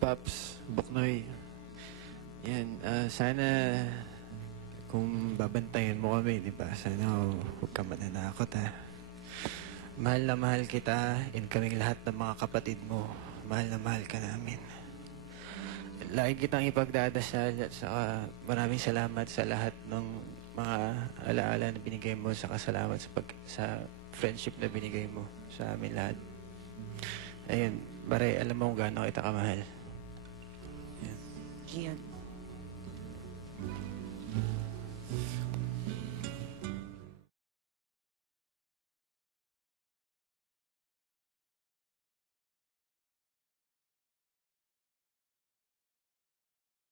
Paps, Buknoy, yan, sana kung babantayan mo kami, di ba? Sana huwag ka mananakot, ha? Mahal na mahal kita, and kaming lahat ng mga kapatid mo. Mahal na mahal ka namin. Lagi kitang ipagdadasal at saka maraming salamat sa lahat ng mga alaala na binigay mo, saka salamat sa friendship na binigay mo sa amin lahat. Ayun, Bare, alam mo kung gaano kita kamahal. Yan.